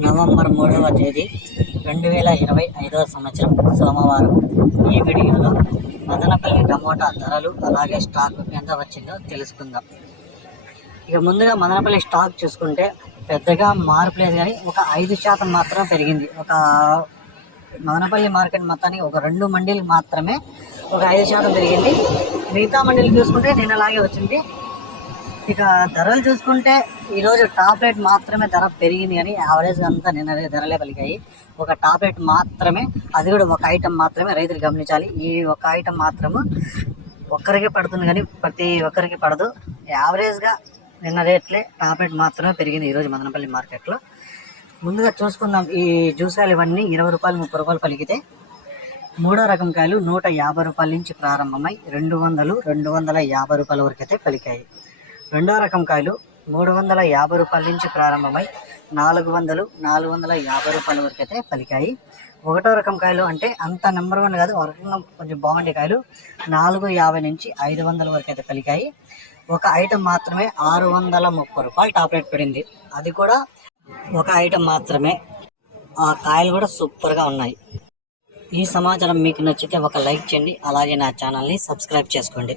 November మూడవ తేదీ రెండు వేల ఇరవై ఐదవ సంవత్సరం సోమవారం. ఈ వీడియోలో మదనపల్లి టమోటా ధరలు అలాగే స్టాక్ ఎంత వచ్చిందో తెలుసుకుందాం. ఇక ముందుగా మదనపల్లి స్టాక్ చూసుకుంటే పెద్దగా మార్పు లేదు కానీ ఒక ఐదు శాతం మాత్రం పెరిగింది. ఒక మదనపల్లి మార్కెట్ మొత్తానికి ఒక రెండు మండీలు మాత్రమే ఒక ఐదు శాతం పెరిగింది. మిగతా మండీలు చూసుకుంటే నిన్నలాగే వచ్చింది. ఇక ధరలు చూసుకుంటే ఈరోజు టాప్ రేట్ మాత్రమే ధర పెరిగింది కానీ యావరేజ్గా అంతా నిన్న ధరలే పలికాయి. ఒక టాప్ రేట్ మాత్రమే అది కూడా ఒక ఐటెం మాత్రమే రైతులు గమనించాలి. ఈ ఒక ఐటెం మాత్రము ఒక్కరికి పడుతుంది కానీ ప్రతి ఒక్కరికి పడదు. యావరేజ్గా నిన్న రేట్లే టాప్ రేట్ మాత్రమే పెరిగింది ఈరోజు మదనపల్లి మార్కెట్లో. ముందుగా చూసుకుందాం. ఈ జ్యూసాలు ఇవన్నీ ఇరవై రూపాయలు ముప్పై రూపాయలు పలికితే మూడో రకం కాయలు నూట యాభై రూపాయల నుంచి ప్రారంభమై రెండు వందలు రెండు వందల యాభై రూపాయల వరకు అయితే పలికాయి. రెండో రకం కాయలు మూడు వందల యాభై రూపాయల నుంచి ప్రారంభమై నాలుగు వందలు నాలుగు వందల యాభై రూపాయల వరకు అయితే పలికాయి. ఒకటో రకం కాయలు అంటే అంత నెంబర్ వన్ కాదు ఒక రకంగా కొంచెం బాగుండే కాయలు నాలుగు యాభై నుంచి ఐదు వందల వరకు అయితే పలికాయి. ఒక ఐటమ్ మాత్రమే ఆరు వందల ముప్పై రూపాయలు టాప్ రేట్ పడింది. అది కూడా ఒక ఐటమ్ మాత్రమే. ఆ కాయలు కూడా సూపర్గా ఉన్నాయి. ఈ సమాచారం మీకు నచ్చితే ఒక లైక్ చేయండి. అలాగే నా ఛానల్ని సబ్స్క్రైబ్ చేసుకోండి.